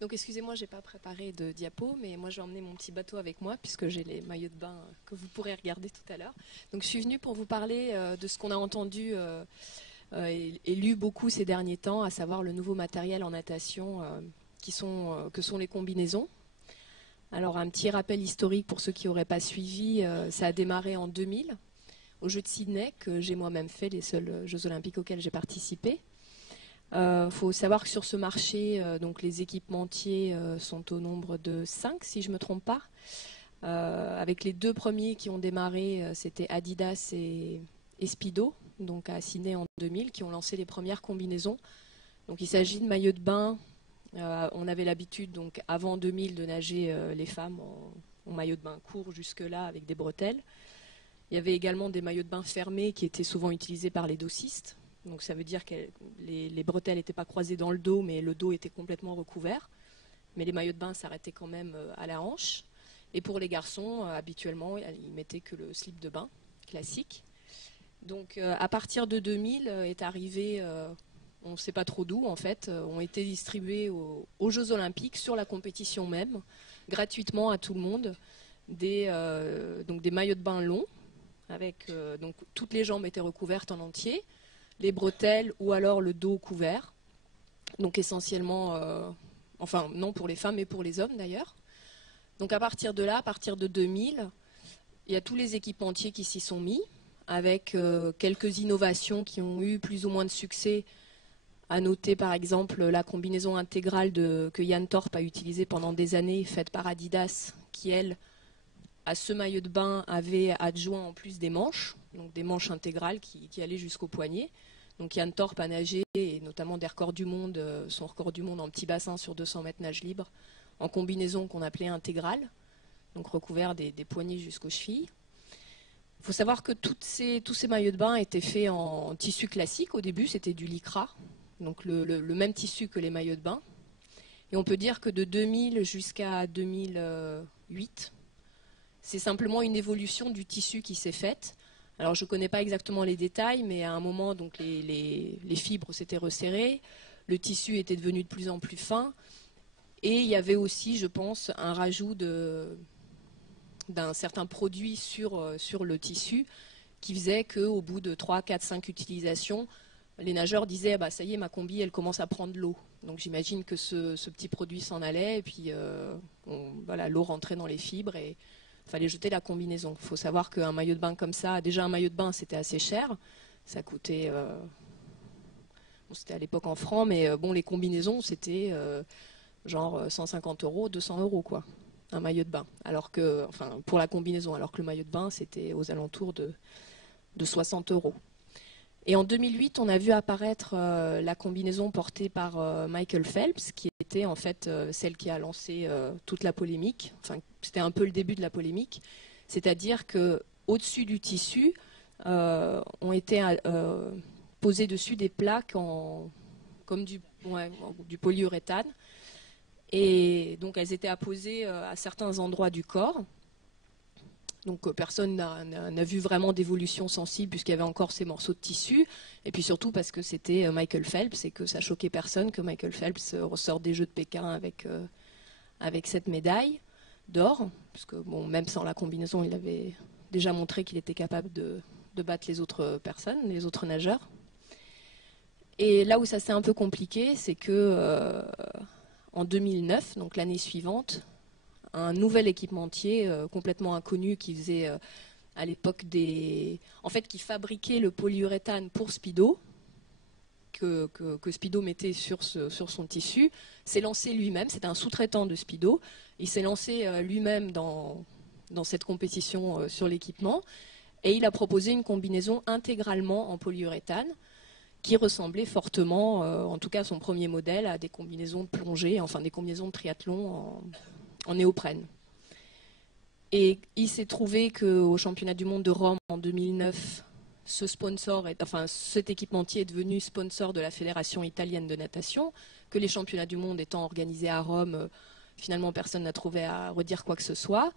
Donc excusez-moi, j'ai pas préparé de diapo, mais moi je vais emmener mon petit bateau avec moi puisque j'ai les maillots de bain que vous pourrez regarder tout à l'heure. Donc je suis venue pour vous parler de ce qu'on a entendu et lu beaucoup ces derniers temps, à savoir le nouveau matériel en natation que sont les combinaisons. Alors un petit rappel historique pour ceux qui n'auraient pas suivi, ça a démarré en 2000 aux Jeux de Sydney, que j'ai moi-même fait, les seuls Jeux Olympiques auxquels j'ai participé. Faut savoir que sur ce marché, donc les équipementiers sont au nombre de 5, si je ne me trompe pas. Avec les deux premiers qui ont démarré, c'était Adidas et Speedo, donc à Sydney en 2000, qui ont lancé les premières combinaisons. Donc il s'agit de maillots de bain. On avait l'habitude, donc avant 2000, de nager les femmes en maillot de bain court jusque-là avec des bretelles. Il y avait également des maillots de bain fermés qui étaient souvent utilisés par les dossistes. Donc ça veut dire que les bretelles n'étaient pas croisées dans le dos, mais le dos était complètement recouvert. Mais les maillots de bain s'arrêtaient quand même à la hanche. Et pour les garçons, habituellement, ils mettaient que le slip de bain classique. Donc à partir de 2000 est arrivé, on ne sait pas trop d'où en fait, ont été distribués aux Jeux Olympiques sur la compétition même, gratuitement à tout le monde, donc des maillots de bain longs, avec donc toutes les jambes étaient recouvertes en entier, les bretelles ou alors le dos couvert. Donc essentiellement, enfin non pour les femmes mais pour les hommes d'ailleurs. Donc à partir de là, à partir de 2000, il y a tous les équipementiers qui s'y sont mis, avec quelques innovations qui ont eu plus ou moins de succès. À noter par exemple la combinaison intégrale que Jan Torp a utilisée pendant des années, faite par Adidas, qui elle, à ce maillot de bain, avait adjoint en plus des manches, donc des manches intégrales qui allaient jusqu'au poignet. Donc Jan Torp a nagé, et notamment des records du monde, son record du monde en petit bassin sur 200 mètres nage libre, en combinaison qu'on appelait intégrale, donc recouvert des poignets jusqu'aux chevilles. Il faut savoir que tous ces maillots de bain étaient faits en tissu classique. Au début, c'était du lycra, donc le même tissu que les maillots de bain. Et on peut dire que de 2000 jusqu'à 2008, c'est simplement une évolution du tissu qui s'est faite. Alors je ne connais pas exactement les détails, mais à un moment, donc, les fibres s'étaient resserrées, le tissu était devenu de plus en plus fin, et il y avait aussi, je pense, un rajout d'un certain produit sur le tissu qui faisait qu'au bout de 3, 4, 5 utilisations, les nageurs disaient bah, « ça y est, ma combi, elle commence à prendre l'eau ». Donc j'imagine que ce petit produit s'en allait, et puis voilà, l'eau rentrait dans les fibres, et il fallait jeter la combinaison. Il faut savoir qu'un maillot de bain comme ça, déjà un maillot de bain, c'était assez cher. Ça coûtait, bon, c'était à l'époque en francs, mais bon, les combinaisons, c'était genre 150 €, 200 € quoi, un maillot de bain. Alors que, enfin, pour la combinaison, alors que le maillot de bain, c'était aux alentours de 60 €. Et en 2008, on a vu apparaître la combinaison portée par Michael Phelps, qui était en fait celle qui a lancé toute la polémique. Enfin, c'était un peu le début de la polémique. C'est-à-dire qu'au-dessus du tissu ont été posés dessus des plaques comme du polyuréthane. Et donc elles étaient apposées à certains endroits du corps. Donc personne n'a vu vraiment d'évolution sensible puisqu'il y avait encore ces morceaux de tissu. Et puis surtout parce que c'était Michael Phelps et que ça choquait personne que Michael Phelps ressort des Jeux de Pékin avec cette médaille d'or. Parce que bon, même sans la combinaison, il avait déjà montré qu'il était capable de battre les autres personnes, les autres nageurs. Et là où ça s'est un peu compliqué, c'est que en 2009, donc l'année suivante, un nouvel équipementier complètement inconnu qui faisait à l'époque qui fabriquait le polyuréthane pour Speedo, que Speedo mettait sur son tissu, s'est lancé lui-même, c'était un sous-traitant de Speedo, il s'est lancé lui-même dans cette compétition sur l'équipement, et il a proposé une combinaison intégralement en polyuréthane, qui ressemblait fortement, en tout cas son premier modèle, à des combinaisons de plongée, enfin des combinaisons de triathlon en néoprène. Et il s'est trouvé qu'au championnat du monde de Rome en 2009, cet équipementier est devenu sponsor de la Fédération italienne de natation, que les championnats du monde étant organisés à Rome, finalement personne n'a trouvé à redire quoi que ce soit.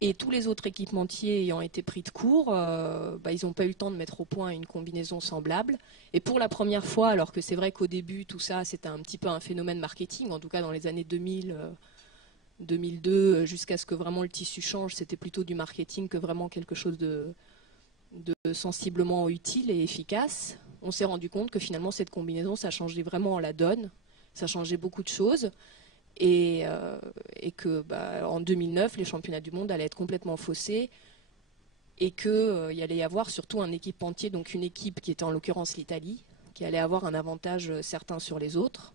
Et tous les autres équipementiers ayant été pris de court, ils n'ont pas eu le temps de mettre au point une combinaison semblable. Et pour la première fois, alors que c'est vrai qu'au début, tout ça, c'était un petit peu un phénomène marketing, en tout cas dans les années 2000, 2002, jusqu'à ce que vraiment le tissu change, c'était plutôt du marketing que vraiment quelque chose de sensiblement utile et efficace. On s'est rendu compte que finalement, cette combinaison, ça changeait vraiment la donne, ça changeait beaucoup de choses. Et que en 2009, les championnats du monde allaient être complètement faussés et qu'il y allait y avoir surtout un équipementier, donc une équipe qui était en l'occurrence l'Italie, qui allait avoir un avantage certain sur les autres.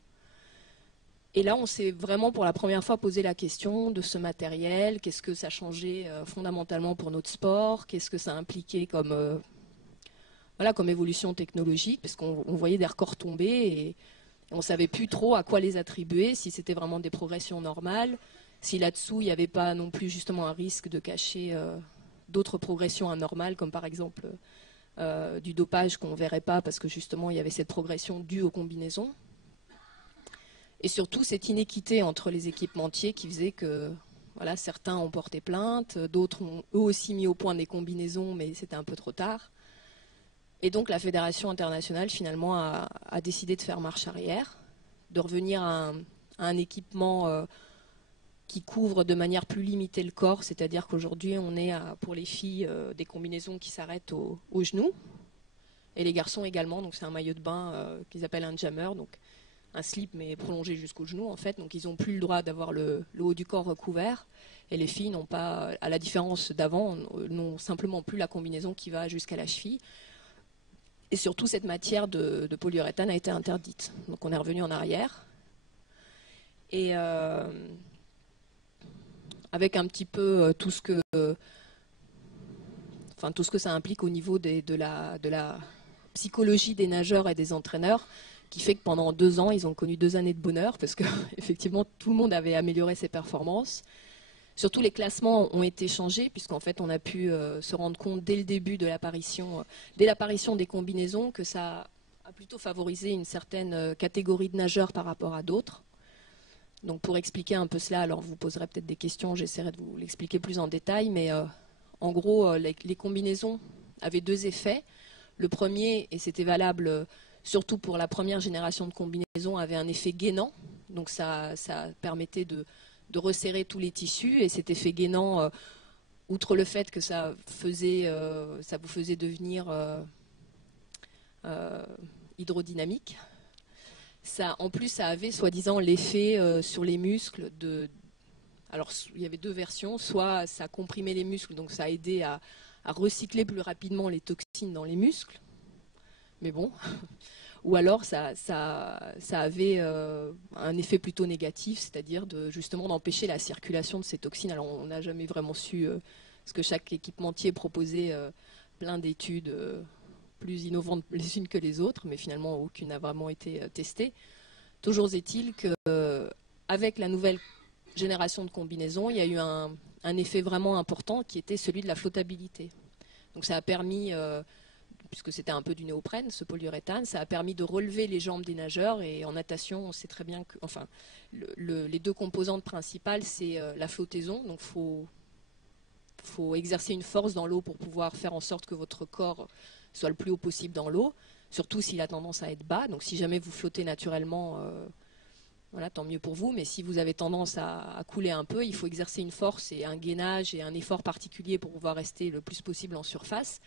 Et là, on s'est vraiment pour la première fois posé la question de ce matériel, qu'est-ce que ça changeait fondamentalement pour notre sport, qu'est-ce que ça impliquait comme évolution technologique, parce qu'on voyait des records tomber et on ne savait plus trop à quoi les attribuer, si c'était vraiment des progressions normales, si là-dessous il n'y avait pas non plus justement un risque de cacher d'autres progressions anormales, comme par exemple du dopage qu'on ne verrait pas parce que justement il y avait cette progression due aux combinaisons. Et surtout cette inéquité entre les équipementiers qui faisait que voilà, certains ont porté plainte, d'autres ont eux aussi mis au point des combinaisons, mais c'était un peu trop tard. Et donc la Fédération internationale finalement a décidé de faire marche arrière, de revenir à un équipement qui couvre de manière plus limitée le corps, c'est-à-dire qu'aujourd'hui on est pour les filles des combinaisons qui s'arrêtent au genou, et les garçons également, donc c'est un maillot de bain qu'ils appellent un jammer, donc un slip mais prolongé jusqu'au genou en fait, donc ils n'ont plus le droit d'avoir le haut du corps recouvert, et les filles n'ont pas, à la différence d'avant, n'ont simplement plus la combinaison qui va jusqu'à la cheville. Et surtout, cette matière de polyuréthane a été interdite. Donc on est revenu en arrière. Et avec un petit peu tout ce que ça implique au niveau de la psychologie des nageurs et des entraîneurs, qui fait que pendant 2 ans, ils ont connu 2 années de bonheur, parce que effectivement, tout le monde avait amélioré ses performances. Surtout les classements ont été changés, puisqu'en fait on a pu se rendre compte dès le début de l'apparition, dès l'apparition des combinaisons, que ça a plutôt favorisé une certaine catégorie de nageurs par rapport à d'autres. Donc pour expliquer un peu cela, alors vous poserez peut-être des questions, j'essaierai de vous l'expliquer plus en détail, mais en gros les combinaisons avaient 2 effets. Le premier, et c'était valable surtout pour la première génération de combinaisons, avait un effet gainant, donc ça permettait de resserrer tous les tissus, et cet effet gainant, outre le fait que ça vous faisait devenir hydrodynamique, en plus ça avait soi-disant l'effet sur les muscles alors il y avait 2 versions, soit ça comprimait les muscles, donc ça aidait à recycler plus rapidement les toxines dans les muscles, mais bon, ou alors ça avait un effet plutôt négatif, c'est-à-dire justement d'empêcher la circulation de ces toxines. Alors on n'a jamais vraiment su, parce que chaque équipementier proposait plein d'études plus innovantes les unes que les autres, mais finalement aucune n'a vraiment été testée. Toujours est-il qu'avec la nouvelle génération de combinaisons, il y a eu un effet vraiment important qui était celui de la flottabilité. Donc ça a permis puisque c'était un peu du néoprène, ce polyuréthane, ça a permis de relever les jambes des nageurs. Et en natation, on sait très bien que, enfin, les 2 composantes principales, c'est la flottaison. Donc, faut exercer une force dans l'eau pour pouvoir faire en sorte que votre corps soit le plus haut possible dans l'eau, surtout s'il a tendance à être bas. Donc, si jamais vous flottez naturellement, voilà, tant mieux pour vous. Mais si vous avez tendance à couler un peu, il faut exercer une force et un gainage et un effort particulier pour pouvoir rester le plus possible en surface.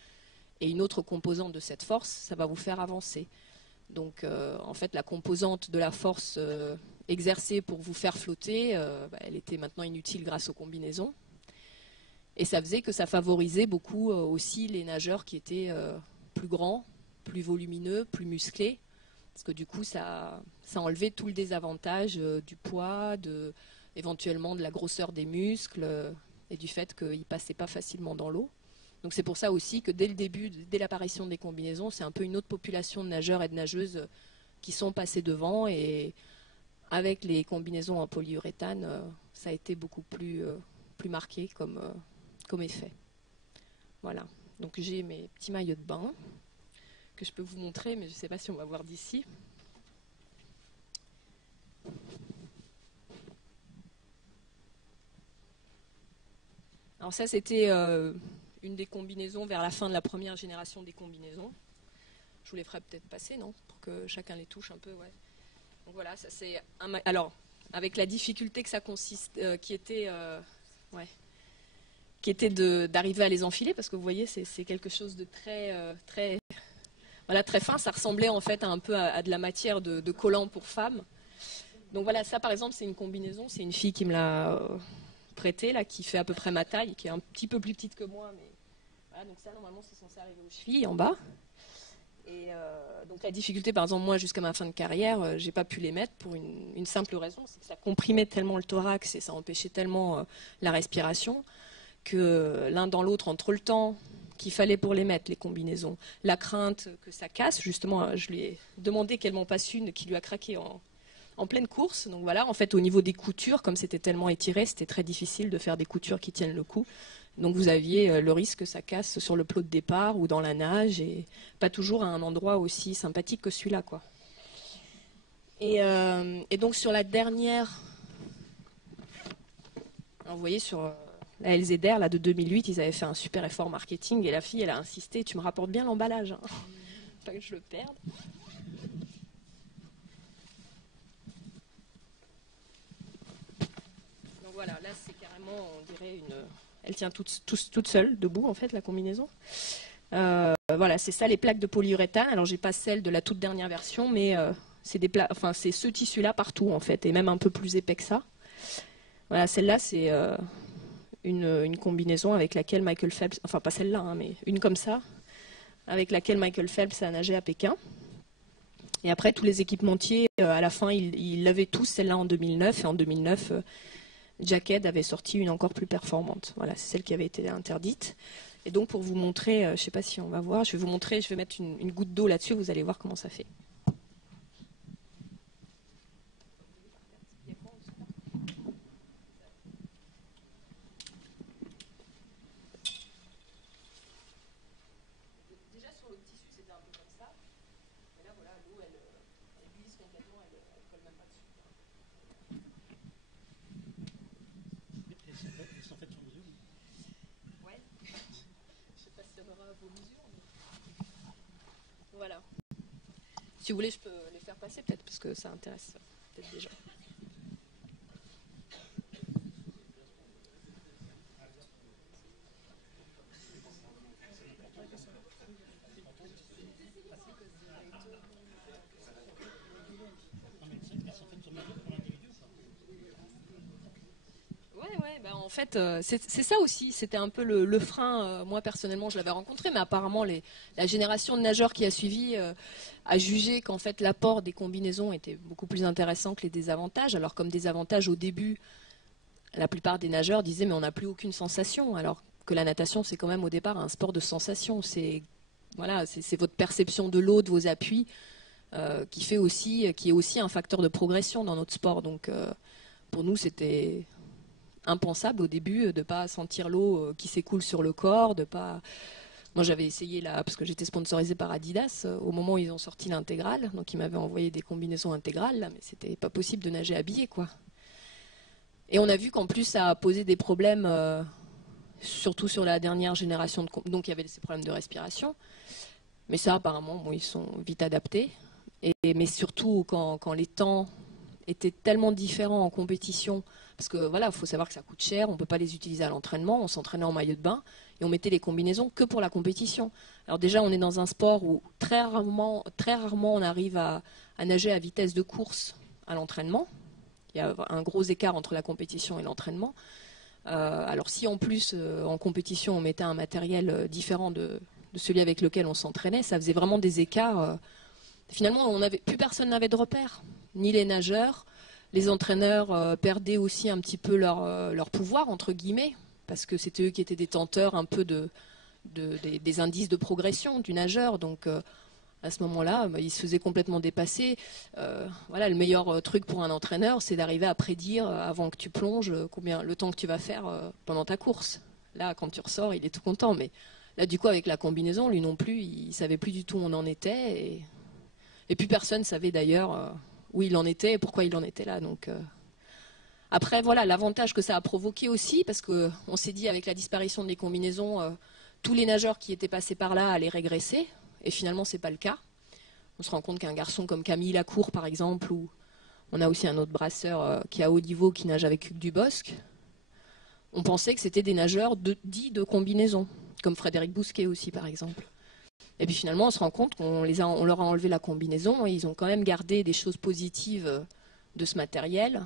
Et une autre composante de cette force, ça va vous faire avancer. Donc en fait, la composante de la force exercée pour vous faire flotter, elle était maintenant inutile grâce aux combinaisons. Et ça faisait que ça favorisait beaucoup aussi les nageurs qui étaient plus grands, plus volumineux, plus musclés. Parce que du coup, ça enlevait tout le désavantage du poids, éventuellement de la grosseur des muscles et du fait qu'ils ne passaient pas facilement dans l'eau. Donc c'est pour ça aussi que dès le début, dès l'apparition des combinaisons, c'est un peu une autre population de nageurs et de nageuses qui sont passés devant, et avec les combinaisons en polyuréthane, ça a été beaucoup plus marqué comme effet. Voilà, donc j'ai mes petits maillots de bain que je peux vous montrer, mais je ne sais pas si on va voir d'ici. Alors ça, c'était une des combinaisons vers la fin de la première génération des combinaisons. Je vous les ferai peut-être passer, non? Pour que chacun les touche un peu, ouais. Donc voilà, ça c'est alors avec la difficulté que ça consiste, qui était d'arriver à les enfiler, parce que vous voyez, c'est quelque chose de très fin. Ça ressemblait en fait un peu à de la matière de collant pour femmes. Donc voilà, ça par exemple, c'est une combinaison. C'est une fille qui me l'a prêtée, là, qui fait à peu près ma taille, qui est un petit peu plus petite que moi, mais voilà. Donc ça, normalement, c'est censé arriver aux chevilles en bas. Et donc la difficulté, par exemple, moi, jusqu'à ma fin de carrière, j'ai pas pu les mettre pour une simple raison, c'est que ça comprimait tellement le thorax et ça empêchait tellement la respiration que l'un dans l'autre, entre le temps qu'il fallait pour les mettre, les combinaisons, la crainte que ça casse, justement, je lui ai demandé qu'elle m'en passe une qui lui a craqué en pleine course. Donc voilà, en fait, au niveau des coutures, comme c'était tellement étiré, c'était très difficile de faire des coutures qui tiennent le coup. Donc vous aviez le risque que ça casse sur le plot de départ ou dans la nage, et pas toujours à un endroit aussi sympathique que celui-là, quoi. Et donc sur la dernière, alors, vous voyez sur la LZR là, de 2008, ils avaient fait un super effort marketing et la fille, elle a insisté, tu me rapportes bien l'emballage, hein. Pas que je le perde. Donc voilà, là c'est carrément, on dirait elle tient toute seule, debout en fait, la combinaison. Voilà, c'est ça les plaques de polyuréthane. Alors j'ai pas celle de la toute dernière version, mais c'est ce tissu-là partout en fait, et même un peu plus épais que ça. Voilà, celle-là c'est une combinaison avec laquelle Michael Phelps, enfin pas celle-là, hein, mais une comme ça, avec laquelle Michael Phelps a nagé à Pékin. Et après tous les équipementiers, à la fin, ils l'avaient tous, celle-là en 2009, et en 2009, Jacked avait sorti une encore plus performante. Voilà, c'est celle qui avait été interdite. Et donc pour vous montrer, je ne sais pas si on va voir, je vais vous montrer, je vais mettre une goutte d'eau là-dessus, vous allez voir comment ça fait. Déjà sur le tissu c'était un peu comme ça, mais là voilà, l'eau elle glisse complètement, elle colle même pas dessus. Elles sont faites sur mesure. Ouais, je sais pas si on aura vos mesures, mais voilà. Si vous voulez, je peux les faire passer peut-être, parce que ça intéresse peut-être déjà. Ouais, bah en fait, c'est ça aussi. C'était un peu le frein. Moi, personnellement, je l'avais rencontré, mais apparemment, la génération de nageurs qui a suivi a jugé qu'en fait, l'apport des combinaisons était beaucoup plus intéressant que les désavantages. Alors, comme désavantage, au début, la plupart des nageurs disaient, mais on n'a plus aucune sensation. Alors que la natation, c'est quand même au départ un sport de sensation. C'est votre perception de l'eau, de vos appuis, qui est aussi un facteur de progression dans notre sport. Donc, pour nous, c'était impensable au début de ne pas sentir l'eau qui s'écoule sur le corps, de pas. Moi, j'avais essayé là, parce que j'étais sponsorisée par Adidas, au moment où ils ont sorti l'intégrale, donc ils m'avaient envoyé des combinaisons intégrales, là, mais c'était pas possible de nager habillé, quoi. Et on a vu qu'en plus, ça a posé des problèmes, surtout sur la dernière génération, donc il y avait ces problèmes de respiration. Mais ça, apparemment, bon, ils sont vite adaptés. Mais surtout, quand les temps étaient tellement différents en compétition, parce que voilà, il faut savoir que ça coûte cher, on ne peut pas les utiliser à l'entraînement, on s'entraînait en maillot de bain et on mettait les combinaisons que pour la compétition. Alors déjà, on est dans un sport où très rarement on arrive à nager à vitesse de course à l'entraînement. Il y a un gros écart entre la compétition et l'entraînement. Alors si en plus, en compétition, on mettait un matériel différent de celui avec lequel on s'entraînait, ça faisait vraiment des écarts. Finalement, plus personne n'avait de repères, ni les nageurs. Les entraîneurs perdaient aussi un petit peu leur pouvoir, entre guillemets, parce que c'était eux qui étaient détenteurs un peu des indices de progression du nageur. Donc à ce moment-là, il se faisait complètement dépasser. Voilà, le meilleur truc pour un entraîneur, c'est d'arriver à prédire avant que tu plonges le temps que tu vas faire pendant ta course. Là, quand tu ressors, il est tout content. Mais là, du coup, avec la combinaison, lui non plus, il savait plus du tout où on en était. Et puis personne ne savait d'ailleurs où il en était et pourquoi il en était là. Donc Après, voilà, l'avantage que ça a provoqué aussi, parce qu'on s'est dit avec la disparition des combinaisons, tous les nageurs qui étaient passés par là allaient régresser, et finalement, ce n'est pas le cas. On se rend compte qu'un garçon comme Camille Lacour, par exemple, ou on a aussi un autre brasseur qui est à haut niveau, qui nage avec Hugues Dubosc, on pensait que c'était des nageurs dits de combinaison, comme Frédéric Bousquet aussi, par exemple. Et puis finalement, on se rend compte qu'on leur a enlevé la combinaison et ils ont quand même gardé des choses positives de ce matériel.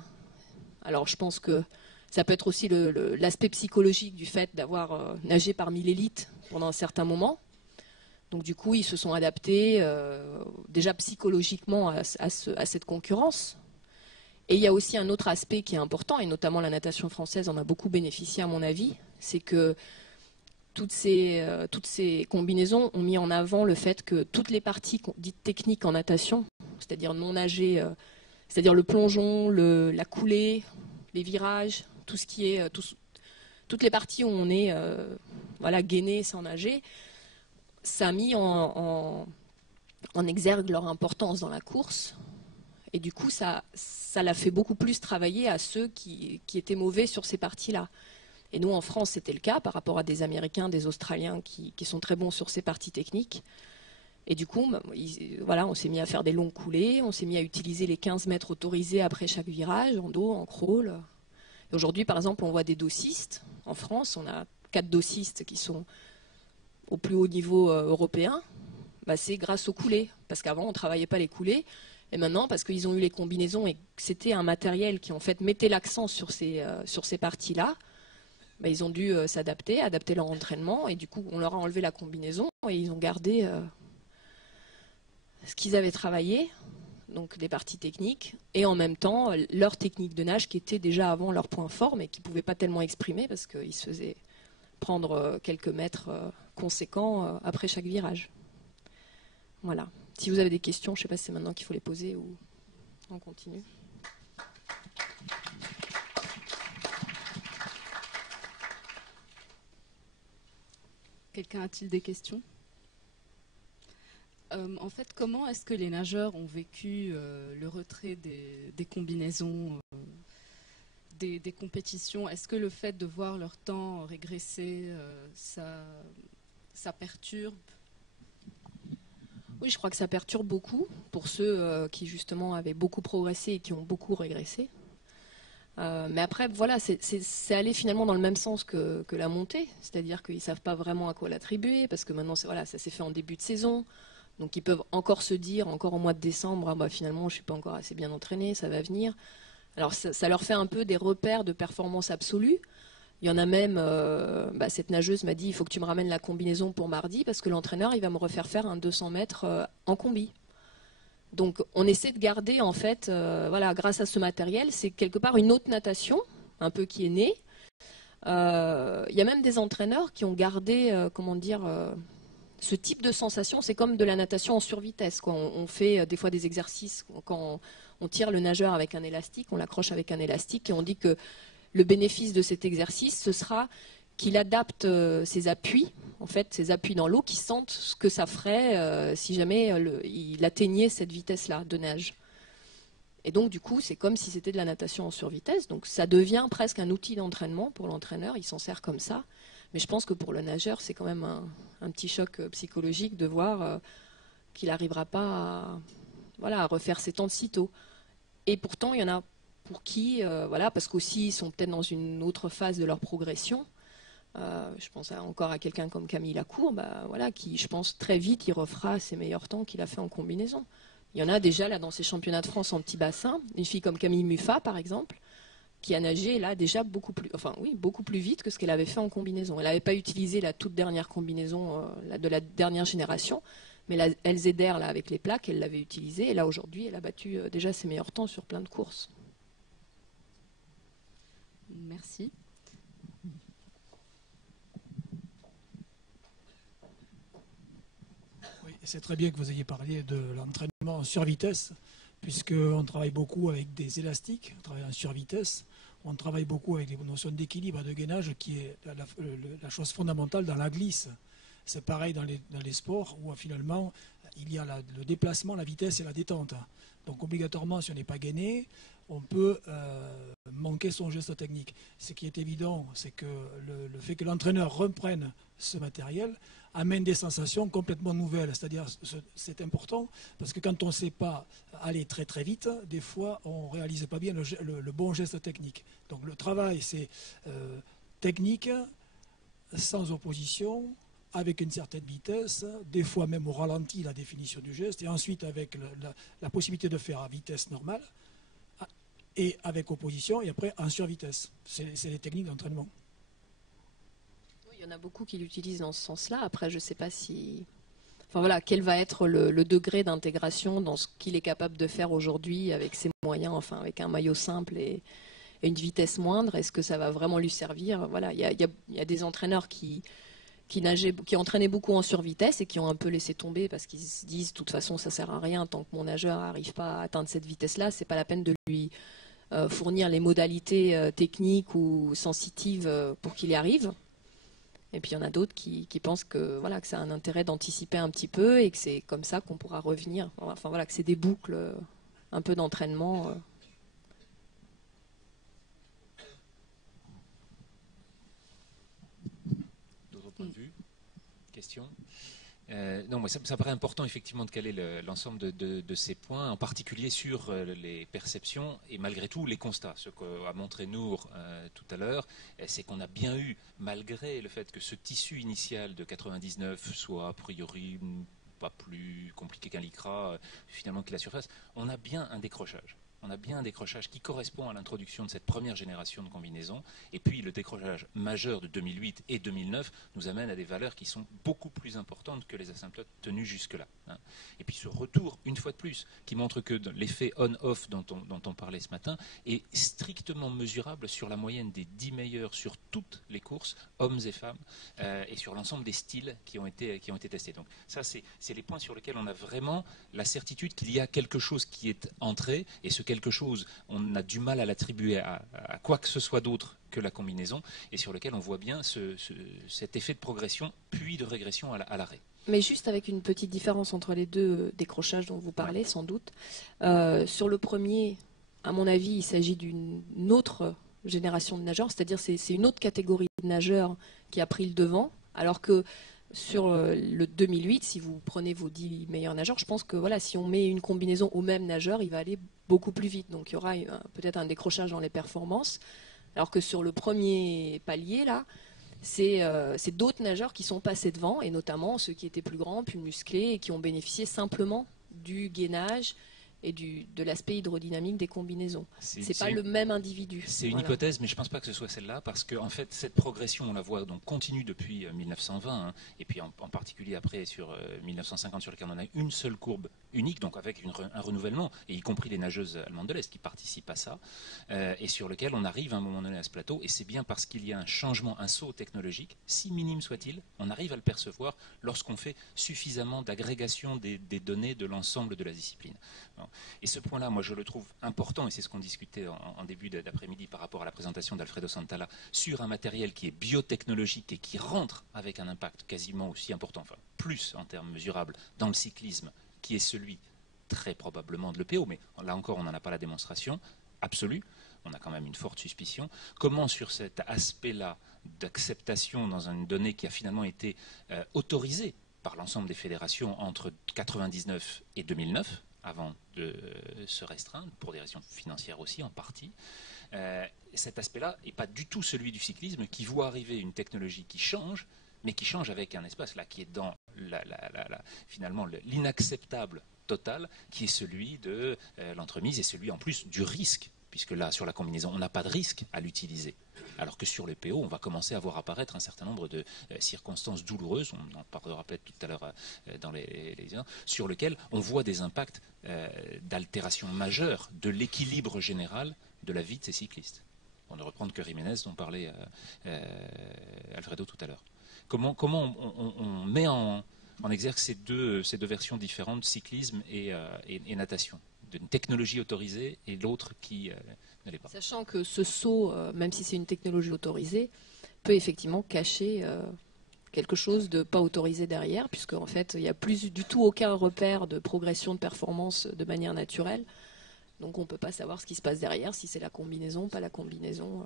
Alors je pense que ça peut être aussi l'aspect psychologique du fait d'avoir nagé parmi l'élite pendant un certain moment. Donc du coup, ils se sont adaptés déjà psychologiquement à cette concurrence. Et il y a aussi un autre aspect qui est important, et notamment la natation française en a beaucoup bénéficié à mon avis, c'est que toutes ces combinaisons ont mis en avant le fait que toutes les parties dites techniques en natation, c'est-à-dire non nager, c'est-à-dire le plongeon, la coulée, les virages, tout ce qui est, toutes les parties où on est gainé sans nager, ça a mis en exergue leur importance dans la course. Et du coup, ça l'a fait beaucoup plus travailler à ceux qui étaient mauvais sur ces parties-là. Et nous, en France, c'était le cas par rapport à des Américains, des Australiens qui sont très bons sur ces parties techniques. Et du coup, on s'est mis à faire des longues coulées, on s'est mis à utiliser les 15 mètres autorisés après chaque virage, en dos, en crawl. Et aujourd'hui, par exemple, on voit des dossistes. En France, on a 4 dossistes qui sont au plus haut niveau européen. C'est grâce aux coulées. Parce qu'avant, on ne travaillait pas les coulées. Et maintenant, parce qu'ils ont eu les combinaisons et que c'était un matériel qui, en fait, mettait l'accent sur ces parties-là, ils ont dû s'adapter, adapter leur entraînement. Et du coup, on leur a enlevé la combinaison et ils ont gardé ce qu'ils avaient travaillé, donc des parties techniques, et en même temps, leur technique de nage qui était déjà avant leur point fort, mais qu'ils ne pouvaient pas tellement exprimer parce qu'ils se faisaient prendre quelques mètres conséquents après chaque virage. Voilà. Si vous avez des questions, je ne sais pas si c'est maintenant qu'il faut les poser ou on continue. Quelqu'un a-t-il des questions ? En fait, comment est-ce que les nageurs ont vécu le retrait des combinaisons, des compétitions ? Est-ce que le fait de voir leur temps régresser, ça perturbe ? Oui, je crois que ça perturbe beaucoup pour ceux qui justement avaient beaucoup progressé et qui ont beaucoup régressé. Mais après, voilà, c'est aller finalement dans le même sens que la montée, c'est-à-dire qu'ils ne savent pas vraiment à quoi l'attribuer, parce que maintenant, ça s'est fait en début de saison, donc ils peuvent encore se dire, encore au mois de décembre, finalement, je ne suis pas encore assez bien entraîné, ça va venir. Alors ça leur fait un peu des repères de performance absolue. Il y en a même, cette nageuse m'a dit, il faut que tu me ramènes la combinaison pour mardi, parce que l'entraîneur, il va me refaire faire un 200 mètres en combi. Donc on essaie de garder, en fait, grâce à ce matériel, c'est quelque part une autre natation, un peu qui est née. Il y a même des entraîneurs qui ont gardé, ce type de sensation. C'est comme de la natation en survitesse, quoi. On fait des fois des exercices, quand on tire le nageur avec un élastique, on l'accroche avec un élastique, et on dit que le bénéfice de cet exercice, ce sera qu'il adapte ses appuis, en fait, ses appuis dans l'eau, qui sentent ce que ça ferait si jamais il atteignait cette vitesse-là de nage. Et donc, du coup, c'est comme si c'était de la natation en survitesse. Donc, ça devient presque un outil d'entraînement pour l'entraîneur. Il s'en sert comme ça. Mais je pense que pour le nageur, c'est quand même un petit choc psychologique de voir qu'il n'arrivera pas à refaire ses temps de sitôt. Et pourtant, il y en a pour qui, parce qu'aussi ils sont peut-être dans une autre phase de leur progression. Je pense encore à quelqu'un comme Camille Lacour, qui, je pense, très vite, il refera ses meilleurs temps qu'il a fait en combinaison. Il y en a déjà là dans ces championnats de France en petit bassin, une fille comme Camille Muffat, par exemple, qui a nagé là déjà beaucoup plus vite que ce qu'elle avait fait en combinaison. Elle n'avait pas utilisé la toute dernière combinaison de la dernière génération, mais la Elzéder, là, avec les plaques, elle l'avait utilisée. Et là, aujourd'hui, elle a battu déjà ses meilleurs temps sur plein de courses. Merci. Oui, c'est très bien que vous ayez parlé de l'entraînement en survitesse, puisqu'on travaille beaucoup avec des élastiques, on travaille en survitesse, on travaille beaucoup avec les notions d'équilibre et de gainage, qui est la chose fondamentale dans la glisse. C'est pareil dans les sports où finalement il y a le déplacement, la vitesse et la détente. Donc obligatoirement, si on n'est pas gainé, on peut manquer son geste technique. Ce qui est évident, c'est que le fait que l'entraîneur reprenne ce matériel amène des sensations complètement nouvelles. C'est-à-dire, c'est important, parce que quand on ne sait pas aller très très vite, des fois, on ne réalise pas bien le bon geste technique. Donc le travail, c'est technique, sans opposition, avec une certaine vitesse, des fois même au ralenti, la définition du geste, et ensuite avec la possibilité de faire à vitesse normale, et avec opposition, et après en survitesse. C'est les techniques d'entraînement. Il y en a beaucoup qui l'utilisent dans ce sens-là. Après, je ne sais pas si... Enfin voilà, quel va être le degré d'intégration dans ce qu'il est capable de faire aujourd'hui avec ses moyens, enfin avec un maillot simple et une vitesse moindre. Est-ce que ça va vraiment lui servir? Voilà, il y a des entraîneurs qui entraînaient beaucoup en survitesse et qui ont un peu laissé tomber parce qu'ils se disent de toute façon ça ne sert à rien tant que mon nageur n'arrive pas à atteindre cette vitesse-là, c'est pas la peine de lui fournir les modalités techniques ou sensitives pour qu'il y arrive. Et puis il y en a d'autres qui pensent que, voilà, que ça a un intérêt d'anticiper un petit peu et que c'est comme ça qu'on pourra revenir. Enfin voilà, que c'est des boucles un peu d'entraînement. D'autres points de vue? Questions? Non, moi, ça me paraît important effectivement de caler l'ensemble de ces points, en particulier sur les perceptions et malgré tout les constats. Ce qu'a montré Nour tout à l'heure, c'est qu'on a bien eu, malgré le fait que ce tissu initial de 99 soit a priori pas plus compliqué qu'un lycra, finalement que la surface, on a bien un décrochage. On a bien un décrochage qui correspond à l'introduction de cette première génération de combinaisons. Et puis le décrochage majeur de 2008 et 2009 nous amène à des valeurs qui sont beaucoup plus importantes que les asymptotes tenus jusque-là. Et puis ce retour, une fois de plus, qui montre que l'effet on-off dont on parlait ce matin est strictement mesurable sur la moyenne des 10 meilleurs sur toutes les courses, hommes et femmes, et sur l'ensemble des styles qui ont été testés. Donc ça, c'est les points sur lesquels on a vraiment la certitude qu'il y a quelque chose qui est entré, et ce quelque chose, on a du mal à l'attribuer à quoi que ce soit d'autre que la combinaison, et sur lequel on voit bien cet effet de progression puis de régression à l'arrêt. Mais juste avec une petite différence entre les deux décrochages dont vous parlez, sans doute. Sur le premier, à mon avis, il s'agit d'une autre génération de nageurs, c'est-à-dire c'est une autre catégorie de nageurs qui a pris le devant, alors que sur le 2008, si vous prenez vos 10 meilleurs nageurs, je pense que voilà, si on met une combinaison au même nageur, il va aller beaucoup plus vite. Donc il y aura peut-être un décrochage dans les performances. Alors que sur le premier palier, là, c'est d'autres nageurs qui sont passés devant, et notamment ceux qui étaient plus grands, plus musclés, et qui ont bénéficié simplement du gainage et de l'aspect hydrodynamique des combinaisons. C'est pas le même individu. C'est une hypothèse, mais je ne pense pas que ce soit celle-là, parce qu'en fait, cette progression, on la voit donc continue depuis 1920, et puis en particulier après sur 1950, sur lequel on a une seule courbe unique, donc avec un renouvellement, et y compris les nageuses allemandes de l'Est qui participent à ça, et sur lequel on arrive à un moment donné à ce plateau, et c'est bien parce qu'il y a un changement, un saut technologique, si minime soit-il, on arrive à le percevoir lorsqu'on fait suffisamment d'agrégation des données de l'ensemble de la discipline. Et ce point-là, moi, je le trouve important, et c'est ce qu'on discutait en début d'après-midi par rapport à la présentation d'Alfredo Santalla, sur un matériel qui est biotechnologique et qui rentre avec un impact quasiment aussi important, enfin plus en termes mesurables, dans le cyclisme, qui est celui très probablement de l'EPO, mais là encore, on n'en a pas la démonstration absolue. On a quand même une forte suspicion. Comment sur cet aspect-là d'acceptation dans une donnée qui a finalement été autorisée par l'ensemble des fédérations entre 1999 et 2009, avant de se restreindre, pour des raisons financières aussi en partie. Cet aspect-là n'est pas du tout celui du cyclisme qui voit arriver une technologie qui change, mais qui change avec un espace là qui est dans finalement l'inacceptable total, qui est celui de l'entremise et celui en plus du risque, puisque là sur la combinaison on n'a pas de risque à l'utiliser. Alors que sur les PO, on va commencer à voir apparaître un certain nombre de circonstances douloureuses, on en parlera peut-être tout à l'heure dans les sur lesquelles on voit des impacts d'altération majeure de l'équilibre général de la vie de ces cyclistes. On ne reprend que Jiménez dont parlait Alfredo tout à l'heure. Comment on met en exergue ces deux versions différentes, cyclisme et natation, d'une technologie autorisée et l'autre qui ne l'est pas. Sachant que ce saut, même si c'est une technologie autorisée, peut effectivement cacher quelque chose de pas autorisé derrière, puisque en fait il n'y a plus du tout aucun repère de progression de performance de manière naturelle. Donc on ne peut pas savoir ce qui se passe derrière, si c'est la combinaison, pas la combinaison.